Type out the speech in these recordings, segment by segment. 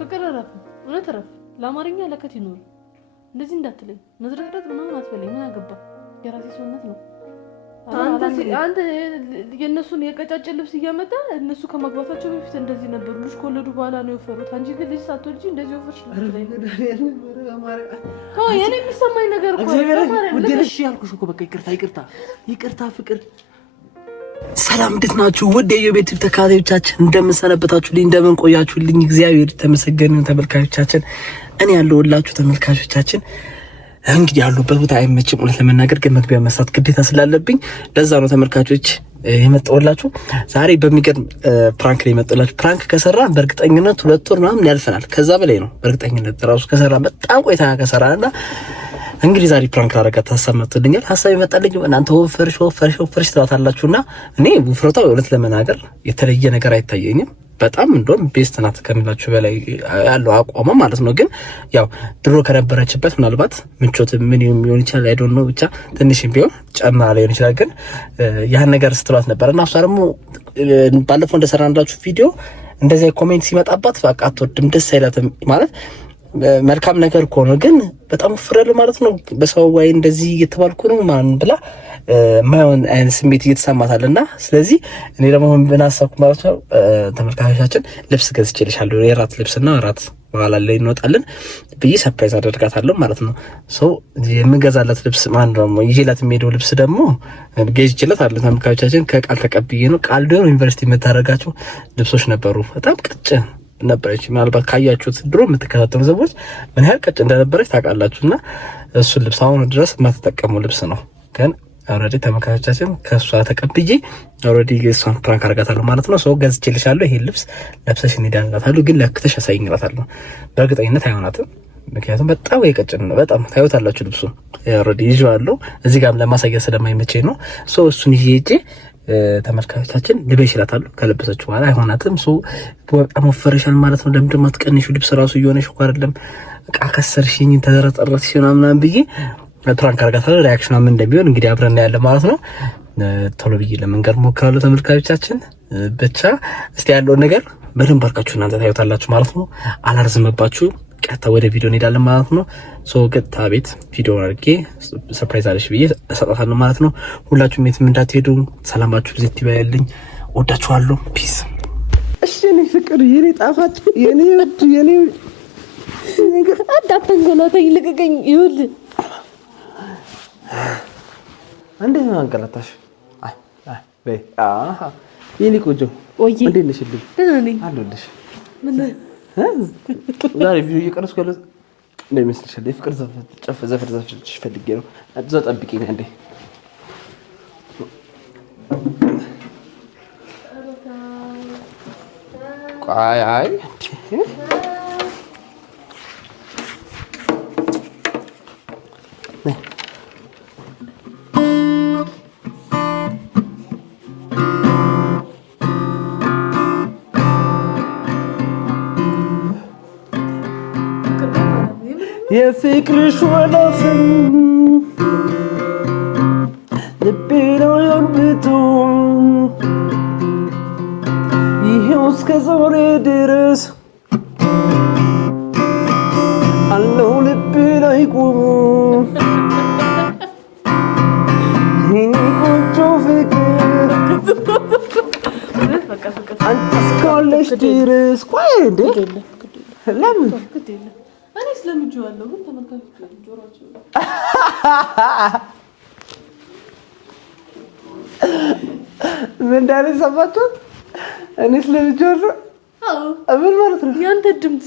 ፍቅር ረፍ እውነት ረፍ ለአማርኛ ለከት ይኖር እንደዚህ እንዳትለኝ መዝረክረት ምናምን አትበለኝ ምን አገባ የራሴ ሰውነት ነው አንተ የነሱን የቀጫጭን ልብስ እያመጣ እነሱ ከመግባታቸው በፊት እንደዚህ ነበሩ ልጅ ከወለዱ በኋላ ነው የፈሩት አንቺ ግን ልጅ ሳትወልጂ እንደዚህ ወፈርሽ ነው የኔ የሚሰማኝ ነገር እኮ ወደልሽ ያልኩሽ እኮ በቃ ይቅርታ ፍቅር ሰላም እንዴት ናችሁ ውድ የዩቲዩብ ተከታታዮቻችን እንደምን ሰነበታችሁልኝ እንደምን ቆያችሁልኝ እግዚአብሔር ተመሰገነ ተመልካቾቻችን እኔ ያለሁላችሁ ተመልካቾቻችን እንግዲህ ያሉበት ቦታ አይመችም እውነት ለመናገር ግን መግቢያ መስራት ግዴታ ስላለብኝ ለዛ ነው ተመልካቾች የመጣሁላችሁ ዛሬ በሚገርም ፕራንክ ላይ የመጣሁላችሁ ፕራንክ ከሰራ በእርግጠኝነት 2 ወር ምናምን ያልፈናል ከዛ በላይ ነው በእርግጠኝነት ራሱ ከሰራ በጣም ቆይታ ከሰራና እንግዲህ ዛሬ ፕራንክ አደረጋት ተሰማጥልኛል ሐሳብ ይመጣልኝ እናንተ ወፈርሽ ትላታላችሁና እኔ ውፍረቷ እውነት ለመናገር የተለየ ነገር አይታየኝም በጣም እንደውም ቤስት ናት ከምላችሁ በላይ ያለው አቋሟ ማለት ነው ግን ያው ድሮ ከነበረችበት ምናልባት ምቾት ምን ይሆን ይችላል አይ ዶንት ኖ ብቻ ትንሽም ቢሆን ጨምራ ሊሆን ይችላል ግን ያን ነገር ስትሏት ነበርና እሷ ደግሞ ባለፈው እንደሰራንላችሁ ቪዲዮ እንደዚህ ኮሜንት ሲመጣባት በቃ አትወድም ደስ አይላትም ማለት መልካም ነገር እኮ ነው ግን በጣም ፍረል ማለት ነው በሰው ወይ እንደዚህ እየተባልኩ ነው ማን ብላ ማይሆን አይነት ስሜት እየተሰማታልና ስለዚህ እኔ ደግሞ ምን አሰብኩ ማለት ነው ተመልካቾቻችን ልብስ ገዝቼልሻለሁ የራት ልብስና ራት በኋላ ላይ እንወጣለን ብዬ ሰርፕራይዝ አደርጋታለሁ ማለት ነው ሶ የምገዛላት ልብስ ማን ነው ይዤላት የሚሄደው ልብስ ደግሞ ገዝቼላት አለ ተመልካቾቻችን ከቃል ተቀብዬ ነው ቃል ደግሞ ዩኒቨርሲቲ የምታደርጋቸው ልብሶች ነበሩ በጣም ቀጭን ነበረች ምናልባት ካያችሁት ድሮ የምትከታተሉ ሰዎች ምን ያህል ቀጭን እንደነበረች ታውቃላችሁና እሱ ልብስ አሁን ድረስ የማትጠቀሙ ልብስ ነው ግን ኦሬዲ ተመካቾቻችን ከሷ ተቀብዬ ኦሬዲ እሷን ፕራንክ አድርጋታለሁ ማለት ነው ሰው ገዝቼልሻለሁ ይሄ ልብስ ለብሰሽ እንሄዳለን ግን ለክተሽ አሳይኝላታለሁ በእርግጠኝነት አይሆናትም ምክንያቱም በጣም የቀጭን ነው በጣም ታዩታላችሁ ልብሱ ኦሬዲ ይዤዋለሁ እዚህ ጋርም ለማሳየት ስለማይመቸኝ ነው ሶ እሱን ይዤ ተመልካቾቻችን ልበሽላታለሁ ከለበሰችው በኋላ አይሆናትም ሶ በጣም ወፈረሻል ማለት ነው ለምንድነው ማትቀንሹ ልብስ ራሱ እየሆነሽ እኮ አይደለም በቃ ከሰርሽኝ ተዘረጠረሽ ምናምን ብዬ ፕራንክ አድርጋታለሁ ሪአክሽኗ ምን እንደሚሆን እንግዲህ አብረን እናያለን ማለት ነው ቶሎ ብዬ ለመንገር ሞክራለሁ ተመልካቾቻችን ብቻ እስቲ ያለው ነገር በደንብ አርካችሁ እናንተ ታዩታላችሁ ማለት ነው አላርዝመባችሁ ቀጥታ ወደ ቪዲዮ እንሄዳለን ማለት ነው ሶ ገጣ ቤት ቪዲዮ አድርጌ ሰርፕራይዝ አለሽ ብዬ እሰጣታለሁ ማለት ነው ሁላችሁም የትም እንዳትሄዱ ሰላማችሁ ብዝት ይበልልኝ ወዳችኋለሁ ፒስ እሺ እኔ ፍቅር የኔ ጣፋጭ የኔ ነገር አዳተንገላታኝ ልቀቀኝ ይውል አንዴ ነው አንቀላታሽ አይ በይ የኔ ቆንጆ እንዴት ነሽልኝ ደህና ነኝ አለሁልሽ ምን ዛሬ ቪዲዮ እየቀረስኩ ያለው እንደሚመስልሽ የፍቅር ዘፈን ፈልጌ ነው እዛ ጠብቂኝ አንዴ አይ የፍቅርሽ ወላፈን ልቤ ነው ያልብቱ ይሄው እስከ ዛሬ ድረስ አለው ልቤ ላይ ቆሞ ይሄ ቆንጆ ፍቅር አንቺ እስካለሽ ድረስ ቆይ እንዴ ለምን እኔ ስለምጆዋለሁ ግን ተመልካቾች ጆሮአቸው ምን እንዳለኝ ሰማችሁ እኔ ስለምጆዋለሁ ምን ማለት ነው ያንተ ድምጽ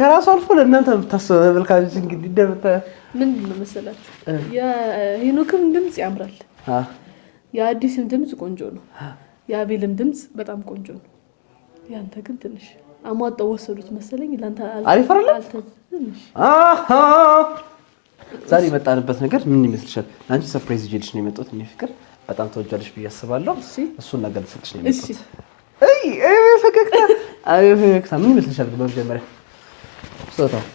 ከራሱ አልፎ ለእናንተ የምታስበው ተመልካቾች እንግዲህ እንደምታዩት ምንድን ነው መሰላችሁ የሄኖክም ድምጽ ያምራል የአዲስም ድምጽ ቆንጆ ነው የአቤልም ድምጽ በጣም ቆንጆ ነው ያንተ ግን ትንሽ አሟጣው ወሰዱት መሰለኝ ላንተ አሪፍ አይደል ዛሬ መጣንበት ነገር ምን ይመስልሻል አንቺ ሰርፕራይዝ ይዤልሽ ነው የመጣሁት እኔ ፍቅር በጣም ተወጃለሽ ብዬ አስባለሁ እሱን ነገር ልሰጥሽ ነው የመጣሁት ፈገግታ ምን ይመስልሻል በመጀመሪያ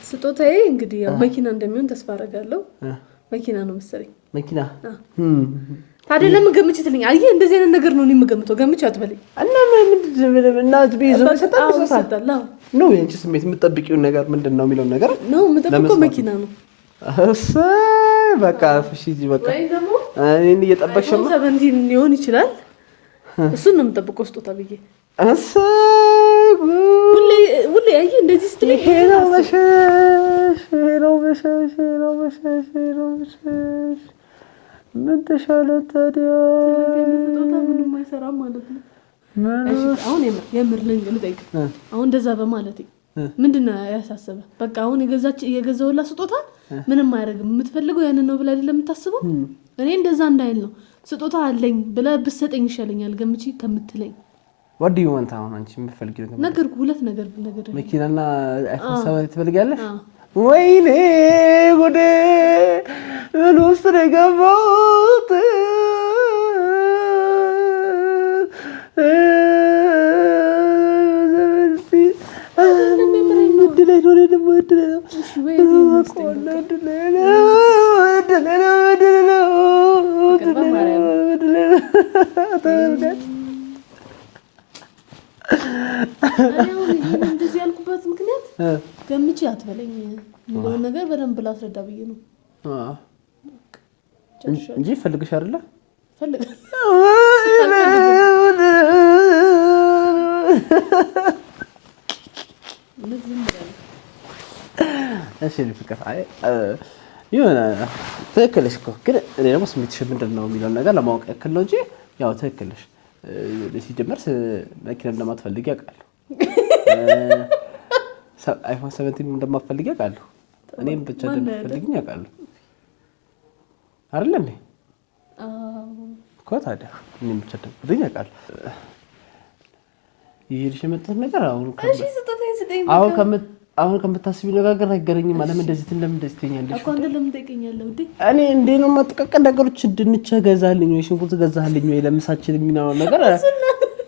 ስጦታዬ እንግዲህ መኪና እንደሚሆን ተስፋ አደርጋለሁ መኪና ነው መሰለኝ መኪና ታዲያ ለምን ገምቼ ትለኝ? አየህ እንደዚህ አይነት ነገር ነው እኔ የምገምተው። ገምቼ አትበለኝ እና ምንድን እና ቢይዞ ሰጣጣ ነው የአንቺ ስሜት የምትጠብቂውን ነገር ምንድን ነው የሚለውን ነገር ነው የምጠብቀው። መኪና ነው በቃ ፍሺ በቃ እኔን እየጠበቅሽ ነው። ሰቨንቲን ሊሆን ይችላል። እሱን ነው የምጠብቀው ስጦታ ብዬ ሁሌ አየህ እንደዚህ ስትለኝ ነው መሸሽ ነው መሸሽ ነው መሸሽ ነው መሸሽ ምን ተሻለ ታዲያ? ምንም አይሰራም ማለት ነው። አሁን የምር ልጠይቅ አሁን እንደዛ በማለት ምንድነው ያሳሰበ? በቃ አሁን የገዛውላ ስጦታ ምንም አያደርግም። የምትፈልገው ያንን ነው ብለህ አይደለም የምታስበው? እኔ እንደዛ እንዳይል ነው ስጦታ አለኝ ብለህ ብትሰጠኝ ይሻለኛል ገምቼ ከምትለኝ። what do you want? አሁን አንቺ የምትፈልጊው ነገር ሁለት ነገር መኪናና አይፎን 7 ትፈልጊያለሽ? ወይኔ ጉዴ ምን ውስጥ ነው የገባሁት? እንደዚህ ያልኩበት ምክንያት ገምቼ አትበለኝ የሚለውን ነገር በደንብ ላስረዳ ብዬ ነው እንጂ ፈልግሽ አይደለ? እሺ ፍቅር አይ የሆነ ትክክል ነሽ እኮ ግን እኔ ደግሞ ስሜትሽ ምንድን ነው የሚለውን ነገር ለማወቅ ያክል ነው እንጂ ያው ትክክል ነሽ። ሲጀመር መኪና እንደማትፈልጊ አውቃለሁ። አይፎን 17 እንደማትፈልጊ አውቃለሁ። እኔም ብቻ እንደምትፈልጊኝ አውቃለሁ አይደል እንዴ? እኮ ታዲያ እኔም ብቻ እንደምትፈልጊኝ አውቃለሁ። ይሄድሽ የመጣሁት ነገር አሁን ከምታስቢው ነገር አይገናኝም። አለም እንደዚህ ትኛለሽ እኮ አንተ ለምን ትጠይቀኛለህ እንዴ? እኔ እንዴ ነው ማጥቀቀን ነገሮች ድንች ገዛልኝ ወይ ሽንኩርት ገዛልኝ ወይ ለምሳችን የሚናው ነገር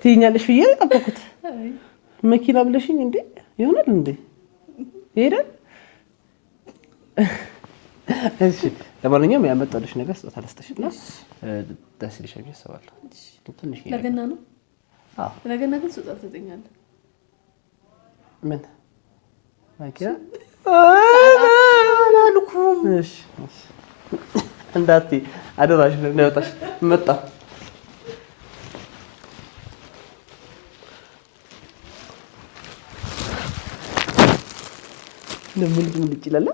ትኛለሽ ብዬ ጠበኩት። መኪና ብለሽኝ እንዴ ይሆናል እንዴ ይሄዳል? እሺ ለማንኛውም ያመጣልሽ ነገር ስጦታ ልስጥሽና ደስ ይልሻል ብዬ አስባለሁ። ትንሽ ለገና ነው? አዎ ለገና ግን ስጦታ ትሰጠኛለህ? ምን መኪና አላልኩም። እሺ እንዳትዪ አደራሽ እንዳይወጣሽ መጣ ለምን ይችላል?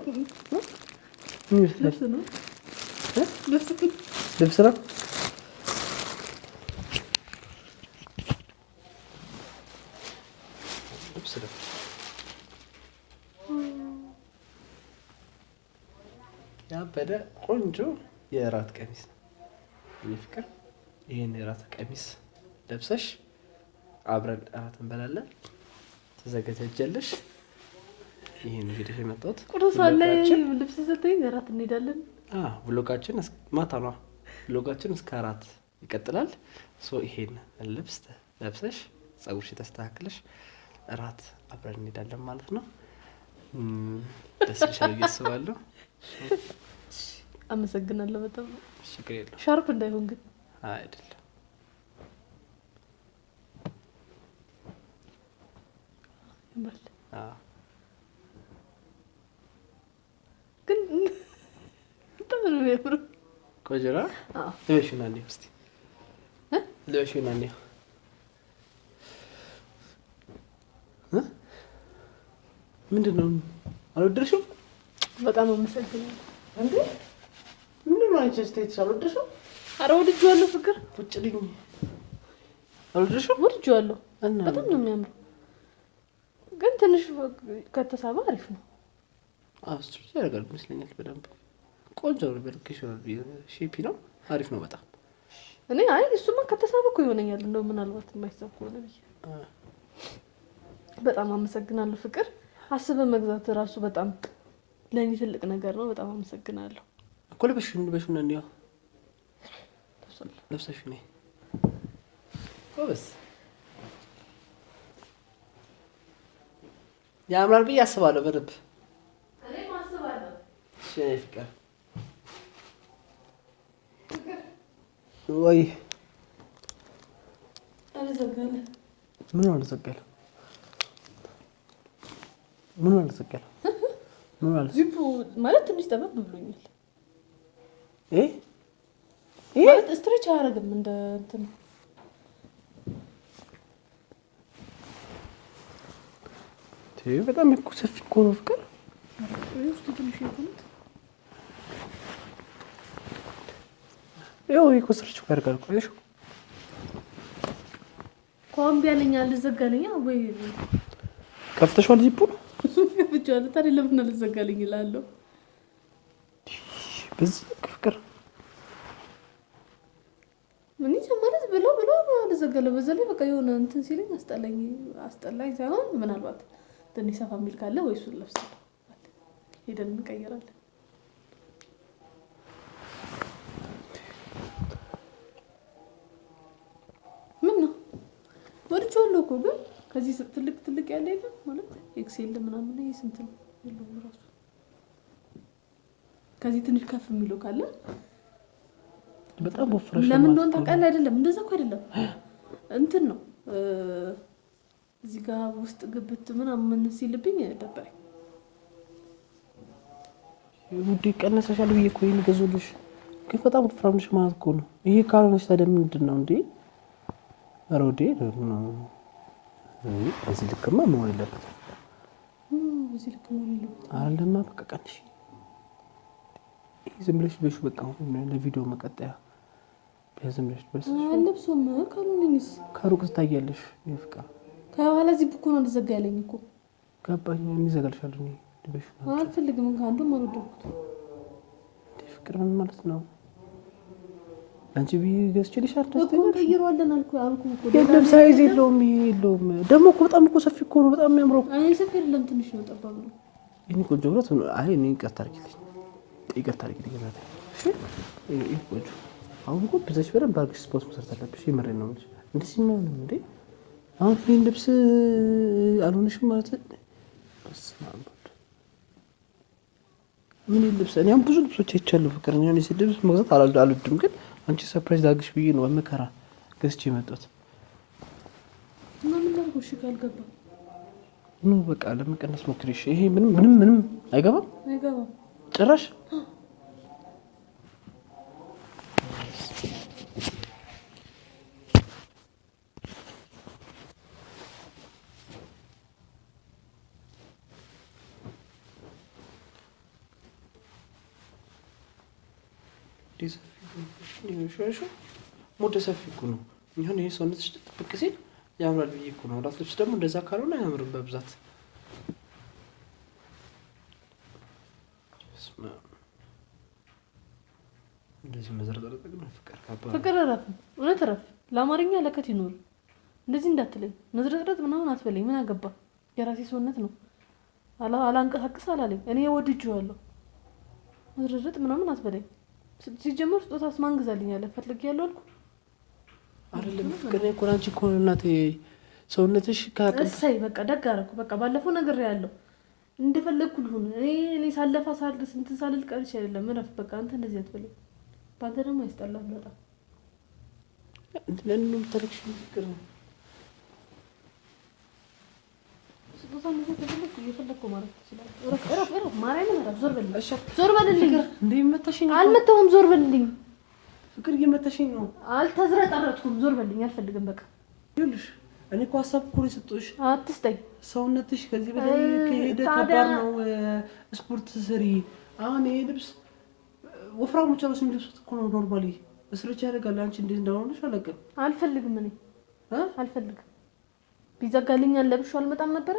ልብስ ነው። ያበደ ቆንጆ የራት ቀሚስ ነው ፍቅር። ይሄን የራት ቀሚስ ለብሰሽ አብረን እራት እንበላለን። ተዘጋጃጀለሽ? ይሄን እንግዲህ የመጣሁት ቁርስ ላይ ልብስ ሰጥተኝ እራት እንሄዳለን። ብሎጋችን ማታ ነው። ብሎጋችን እስከ እራት ይቀጥላል። ይሄን ልብስ ለብሰሽ ፀጉርሽ ተስተካክለሽ እራት አብረን እንሄዳለን ማለት ነው። ደስ ይሻል እያስባለሁ። አመሰግናለሁ በጣም። ችግር የለውም። ሻርፕ እንዳይሆን ግን አይደለም። ግን በጣም ነው የሚያምረው። ቆንጆ ነው። ልበሽና እንዴ እስቲ ልበሽና እንዴ ምንድን ነው አልወደድሽም? በጣም አመሰግናለሁ። እንዴ ምንድን ነው አንቺ ስቴትስ አልወደድሽም? ኧረ ወድጄዋለሁ ፍቅር። ቁጭ ልኝ አልወደድሽም? ወድጄዋለሁ። በጣም ነው የሚያምረው። ግን ትንሽ ከተሳበ አሪፍ ነው። እሱ ያደርጋል ይመስለኛል። በደንብ ቆንጆ ነው። በልክሽ ሼፒ ነው። አሪፍ ነው በጣም። እኔ እሱማ ከተሳበ እኮ ይሆነኛል። እንደው ምናልባት የማይሳብ ከሆነ ብዬ። በጣም አመሰግናለሁ ፍቅር። አስበህ መግዛት ራሱ በጣም ለእኔ ትልቅ ነገር ነው። በጣም አመሰግናለሁ እኮ። ልበሽና እንዲያው ለብሰሽ ነይ ጎበዝ። ያምራል ብዬ አስባለሁ በደንብ። እኔም አስባለሁ። እሺ ፍቅር ወይ አልዘጋለ ምን አልዘጋለ ምን አልዘጋለ ምን አልዘጋለ ዚፑ ማለት ትንሽ ጠበብ ብሎኛል። ማለት ስትሬች አያደርግም እንደ እንትን በጣም እኮ ሰፊ እኮ ነው ፍቅር። ውስጥ ትንሽ ይሆናል። ይኸው የኮስርች ጋር ጋር ቆይሽ ኳም ቢያለኛ አልዘጋለኝ ወይ ከፍተሽዋል? ዚፑ ከፍቼዋለሁ። ታዲያ ለምን አልዘጋለኝ እላለሁ። በዚህ ፍቅር ምን ማለት ብሎ አልዘጋለ። በዛ ላይ በቃ የሆነ እንትን ሲለኝ አስጠላኝ ሳይሆን ምናልባት ትንሽ ሰፋ የሚል ካለ ወይ እሱን ለብስ ሄደን እንቀይራለን። ምን ነው ወድጄዋለሁ እኮ ግን ከዚህ ትልቅ ያለ የለም ማለት ኤክሴል ምናምን ይሄ ስንት ነው የለውም ራሱ። ከዚህ ትንሽ ከፍ የሚለው ካለ በጣም ወፍረሽ ለምን እንደሆነ ታውቃለህ? አይደለም እንደዛ እኮ አይደለም እንትን ነው እዚህ ጋር ውስጥ ግብት ምናምን ሲልብኝ ደበረኝ። ውዴ ቀነሰሻል ብዬ እኮ ይሄን ገዙልሽ፣ ግን በጣም ወፍራም ነሽ ማለት እኮ ነው። ይሄ ካልሆነሽ ታዲያ ምንድን ነው እንዴ? ኧረ ውዴ እዚህ ልክማ መሆን የለበትም። እዚህ ልክ መሆን የለበትም አይደለማ። በቃ ቀንሽ። ዝም ብለሽ በሹ በቃ ለቪዲዮ መቀጠያ ዝም ብለሽ በስ አለብሶም ካልሆነኝስ ከሩቅ ትታያለሽ። ይፍቃ ከኋላ እዚህ ብኮ ነው እንደዘጋ ያለኝ እኮ ገባኝ። የሚዘጋልሻል ነው ልበሽ አልፈልግም። ከአንዱም አልወደድኩት። ፍቅር ምን ማለት ነው? አንቺ ቢገዝችልሽ እኮ እንቀይረዋለን አልኩ እኮ። የለም ሳይዝ የለውም። ይሄ የለውም ደግሞ እኮ በጣም እኮ ሰፊ እኮ ነው። በጣም የሚያምረው አይ ሰፊ አይደለም ትንሽ ነው ጠባብ ነው። ይሄን ቆንጆ ብረት አይ እኔ ይቅርታ አድርጊልኝ ማለት እሺ። ይሄ ቆንጆ አሁን እኮ ብዛሽ በደንብ አድርገሽ ስፖርት መስራት አለብሽ። የምሬን ነው እንጂ እንደዚህ ነው እንዴ? አሁን ይሄን ልብስ አልሆነሽም ማለት ምን ልብስ እኔ አሁን ብዙ ልብሶች አይቻለሁ ፍቅር። እኔ እዚህ ልብስ መግዛት አልወድም፣ ግን አንቺ ሰርፕራይዝ ላድርግሽ ብዬ ነው በመከራ ገዝቼ የመጣሁት። እና ምን ላድርገው? እሺ ካልገባ ኑ በቃ ለመቀነስ ሞክሪ። እሺ ይሄ ምንም አይገባም ጭራሽ። ሞደ ሰፊ እኮ ነው የሚሆን። ይሄ ሰውነትሽ ጥብቅ ሲል ያምራል ብዬ እኮ ነው። ራት ልብስ ደግሞ እንደዛ ካልሆነ አያምርም በብዛት። እንደዚህ መዘርጠረጥ ነው ፍቅር እረፍ፣ እውነት እረፍ። ለአማርኛ ለከት ይኖር። እንደዚህ እንዳትለኝ፣ መዝረጥረጥ ምናምን አትበለኝ። ምን አገባ? የራሴ ሰውነት ነው። አላንቀሳቅስ አላለኝ። እኔ ወድጄዋለሁ። መዝረጥረጥ ምናምን አትበለኝ። ሲጀመር ስጦታስ ማን ገዛልኛል? ፈልጌያለሁ አልኩ አይደለም ፍቅር። እኔ እኮ አንቺ እኮ እናቴ ሰውነትሽ እሰይ በቃ ደግ አደረኩ። በቃ ባለፈው ነገር ያለው እንደፈለግኩ ልሁን። እኔ ሳለፋ ሳልስ እንትን ሳልል ቀርቼ አይደለም። እረፍ በቃ። አንተ እንደዚህ አትበለኝ። ባንተ ደግሞ ያስጠላል በጣም። ለምን ነው የምታለቅሽ? ፍቅር ስጦታ ነው እየፈለግኩ ማለት ይችላል። እረፍ ማርያምን እረፍ። ዞር በልልኝ። እንዴ መታሽኝ? አልመታሁም። ዞር በልልኝ። ፍቅር እየመታሽኝ ነው። አልተዝረጠረጥኩም። ዞር በልልኝ። አልፈልግም በቃ። ይኸውልሽ እኔ እኮ ሀሳብ እኮ ነው የሰጠሁሽ። አትስጠኝ። ሰውነትሽ ከዚህ በላይ ከሄደ ከባድ ነው። ስፖርት ስሪ። አሁን ይሄ ልብስ ወፍራሞች አሉ የሚለብሱት እኮ ነው። ኖርማሊ እስረች ያደርጋል። አንቺ እንዴት እንዳሆነሽ አላውቅም። አልፈልግም። እኔ አልፈልግም። ቢዘጋልኝ አለብሽው አልመጣም ነበረ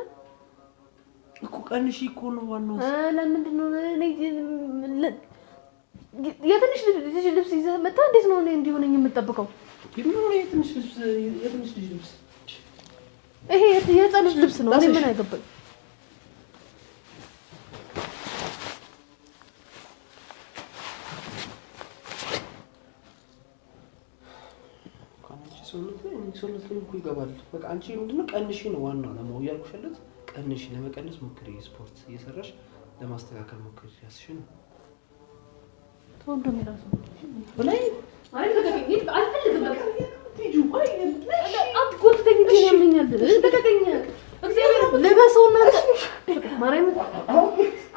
እኮ። ቀንሽ እኮ ነው ዋናው። ለምንድን ነው የትንሽ ልብስ ይዘህ መጣ? እንዴት ነው እኔ እንዲሆነኝ የምጠብቀው? የትንሽ ልብስ ይሄ የህፃን ልብስ ነው። እኔ ምን አይገባኝ። ሰውነት ላይ እኮ ይገባል። በቃ አንቺ ምንድነው ቀንሺ ነው ዋናው ለማው እያልኩሽ ያለሁት። ቀንሺ፣ ለመቀነስ ሞክሪ። ስፖርት እየሰራሽ ለማስተካከል ሞክሪ። ያስሽን ተወንዶ የሚራሱ ላይ ማርያም ልቀቀኝ። አልፈልግም በቃ አትጎትተኝ እንጂ ያመኛል። ልቀቀኝ። እግዚአብሔር ልበሰውና ማርያም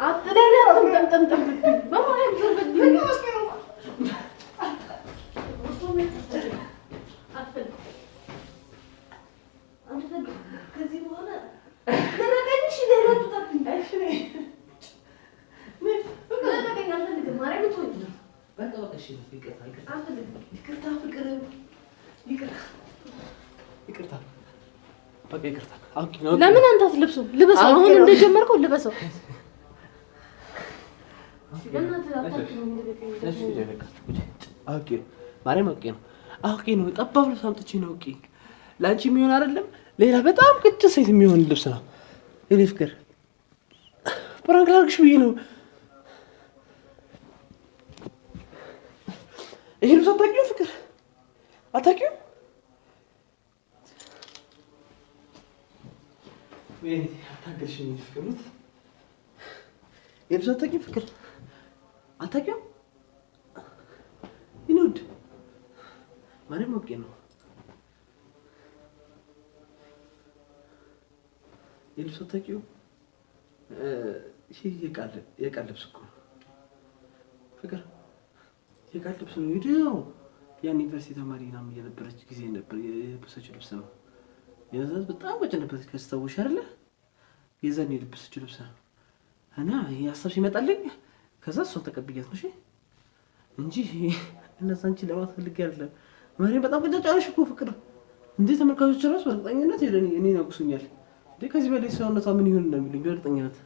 አጥለና ተምተምተም በማርያም ዘንበልኝ ከዚህ በኋላ ለረቀኝሽ ለራቱ ታጥንታሽ ነኝ ለረቀኝ አልፈልግም። ማርያም ትወኝ በቃ እሺ ይቅርታ አልፈልግም። ይቅርታ ፍቅር ይቅርታ በቃ ይቅርታ። ለምን አንተ አትለብሰውም? ልበሰው። አሁን እንደጀመርከው ልበሰው። አውቄ ነው ጠባብ ልብስ አምጥቼ ነው አውቄ ለአንቺ የሚሆን አይደለም ሌላ በጣም ቅጭት ሴት የሚሆን ልብስ ነው። እኔ ፍቅር ፕራንክ ላድርግሽ ብዬ ነው። ይሄ ልብስ አታውቂውም? ፍቅር አታውቂውም? ወይኔ አታገርሽኝ ፍቅር ነው። ይሄ ልብስ አታውቂውም? ፍቅር አታውቂውም? ይኑድ ማንም አውቄ ነው። ይሄ ልብስ አታውቂውም? ይሄ የቃል ልብስ እኮ ነው ፍቅር የቃል ልብስ ነው። ይሄው ያን ዩኒቨርሲቲ ተማሪ ምናምን የነበረች ጊዜ ነበር የለበሰችው ልብስ ነው። የዛት በጣም ቆንጆ ነበረች ከስታውሽ አይደለ? የዛን የለበሰችው ልብስ ነው እና ይሄ ሀሳብ ሲመጣልኝ ከዛ እሷን ተቀብያት ነው እሺ እንጂ እነዛ አንቺ ለማለት ፈልጌ አይደለም። ማርያም በጣም ቆንጆ ጫለሽ እኮ ፍቅር እንዴ! ተመልካቾች ራሱ በእርግጠኝነት እኔ ያውቁኛል እንዴ! ከዚህ በላይ ሰውነቷ ምን ይሁን ነው የሚሉኝ በእርግጠኝነት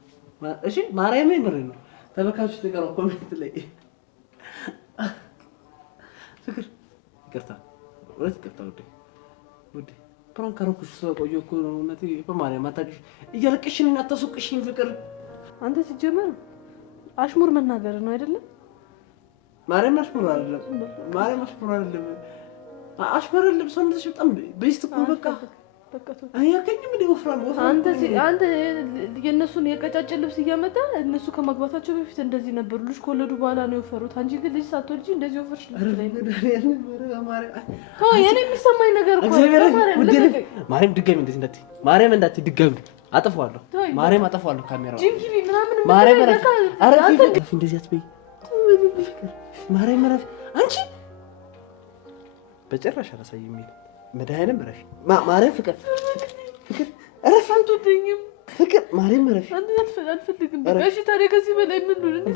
እሺ። ማርያም ይመረኝ ነው ተመልካቾች ተቀረው ኮሜንት ላይ ፍቅር ይቅርታ፣ ወለት ይቅርታ ውዴ ፕራንክ አደረኩሽ ስለቆየሁ እኮ ነው። እናቴ በማርያም አታውቂሽ እያለቀሽኝ አታስወቅሽኝ ፍቅር። አንተ ሲጀመር አሽሙር መናገር ነው አይደለም? ማርያም አሽሙር አይደለም፣ ማርያም አሽሙር አይደለም። አሽሙር አይደለም። ሰውነትሽ በጣም ቤስት እኮ በቃ አያከኝም እንደ ወፍራም አንተ የእነሱን የቀጫጭን ልብስ እያመጣ እነሱ ከማግባታቸው በፊት እንደዚህ ነበሩ። ልጅ ከወለዱ በኋላ ነው የወፈሩት። አንቺ ግን ልጅ ሳትወልጂ እንደዚህ ወፈርሽ። የኔ የሚሰማኝ ነገር እኮ ማርያም ድጋሚ እንደዚህ እንዳትዪ፣ ማርያም እንዳትዪ ድጋሚ አጥፋዋለሁ። ማርያም አጥፋዋለሁ። ካሜራው ጂንኪቢ ምናምን ማርያም አረፊ እንደዚህ አትበይ። ማርያም አረፊ አንቺ በጨረሻ አላሳይም የሚል መድኃኒዓለም ረፊ ማርያም ፍቅር ረፊ አንተውኝም ፍቅር ማርያም ረፊ አልፈልግም። በቃ እሺ ታዲያ ከዚህ በላይ ምን ነው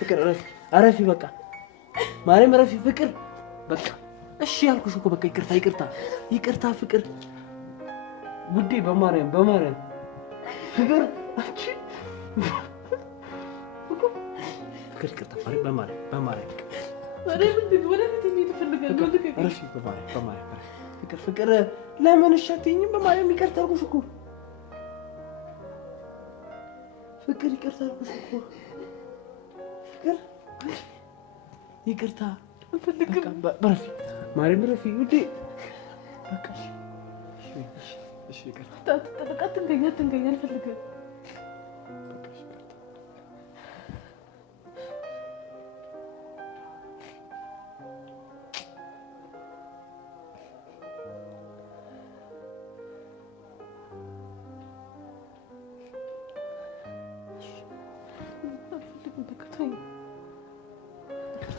ፍቅር ረፊ በቃ ማርያም ረፊ ፍቅር በቃ እሺ ያልኩሽ እኮ በቃ ይቅርታ ፍቅር ውዴ በማርያም ፍቅር አንቺ ፍቅር ይቅርታ በማርያም ፍቅር ለምን እሺ አትይኝም? በማርያም ይቅርታ አልኩሽ እኮ ፍቅር ይቅርታ አልኩሽ እኮ ፍቅር ይቅርታ አልፈልግም። በረፊ ማርያም ረፊ ውዴ በቃ እሺ ይቅርታ በቃ አትንገኝ አልፈልግም።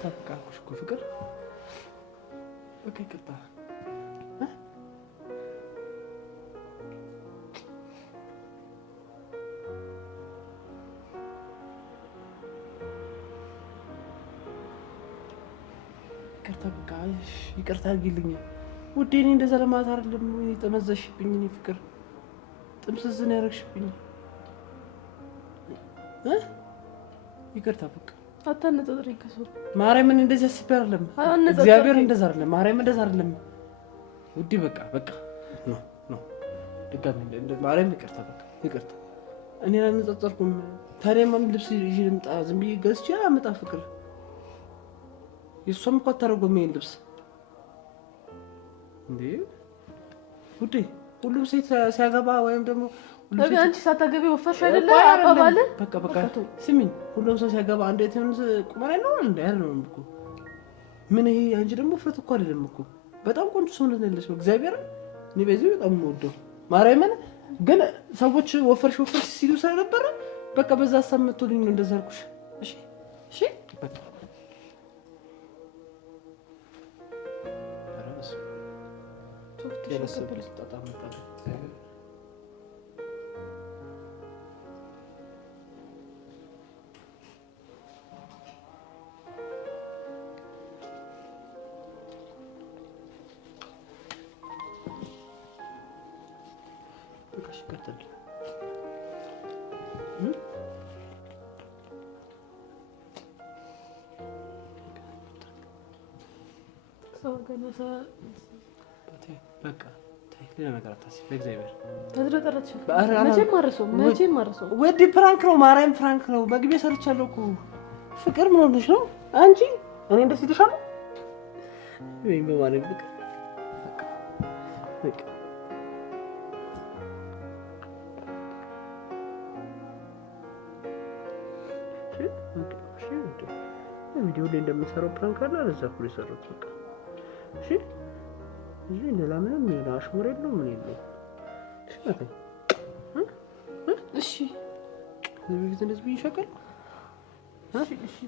በቃ አልኩሽ እኮ ፍቅር በቃ ይቅርታ። ይቅርታ አድርጊልኝ ውዴ። እኔ እንደዛ ለማለት አይደለም። እኔ ጠመዘሽብኝ። እኔ ፍቅር ጥምስዝ ነው ያደረግሽብኝ። ይቅርታ በቃ አታነጻጽረኝ ከሰው ማርያምን እንደዚህ አስቤ አይደለም። እግዚአብሔር እንደዛ አይደለም። ማርያም እንደዛ አይደለም ውዴ። በቃ ነው ድጋሚ ማርያም ይቅርታ በቃ ይቅርታ። እኔ አልነጻጸርኩም። ታዲያ ማን ልብስ ይዤ ልምጣ? ዝም ብዬ ገዝቼ አመጣ ፍቅር። የእሷም እኮ አታደርገውም ይሄን ልብስ እንዴ ውዴ። ሁሉም ሴት ሲያገባ ወይም ደግሞ አንቺ ሳታገቢ ወፈርሽ አይደለ አባባለ በቃ ስሚኝ ሁሉም ሰው ሲያገባ አንድ አይነት ቁመና ነው እንዴ ያለው እኮ ምን ይሄ አንቺ ደግሞ ፍረት እኮ አይደለም እኮ በጣም ቆንጆ ሰውነት ነው ያለሽ እግዚአብሔር እኔ በዚህ በጣም የምወደው ማርያምን ግን ሰዎች ወፈርሽ ሲሉ ስለነበረ በቃ በዛ ሀሳብ መጥቶልኝ ነው እንደዛ አልኩሽ እሺ በቃ የለሰብልሽ ተጣጣም መጣ በቃሽ ቀጥል በቃ ሌላ ነገር አታስቢ በእግዚአብሔር ተዝረጠረጥሽ መቼም ማረሰው ወዲ ፕራንክ ነው ማርያም ፍራንክ ነው መግቢያ ሰርቻለሁ እኮ ፍቅር ምን ሆነሽ ነው አንቺ እኔ እንደዚህ ይልሻል ወይ በማለት በቃ ቪዲዮ ላይ እንደምሰራው ፕራንክ አለ አለዛ እኮ የሰራሁት በቃ እሺ እዚህ ለምን ምን አሽሙር የለው ምን የለው እሺ ለምን እንደዚህ ቢሸቀል እሺ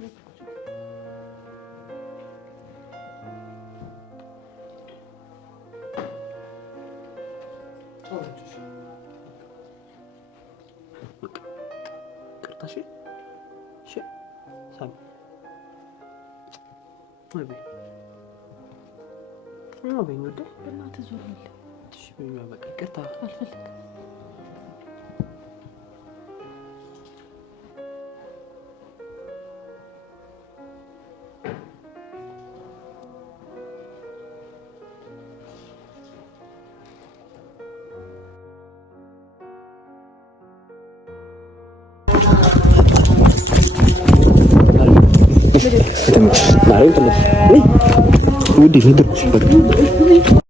ቅርታሽ እሺ ሳም ወይ ነው በእንግዲህ በእናትህ ዞር በል እሺ በቃ ቅርታ አልፈልግም ማርያም ውዴ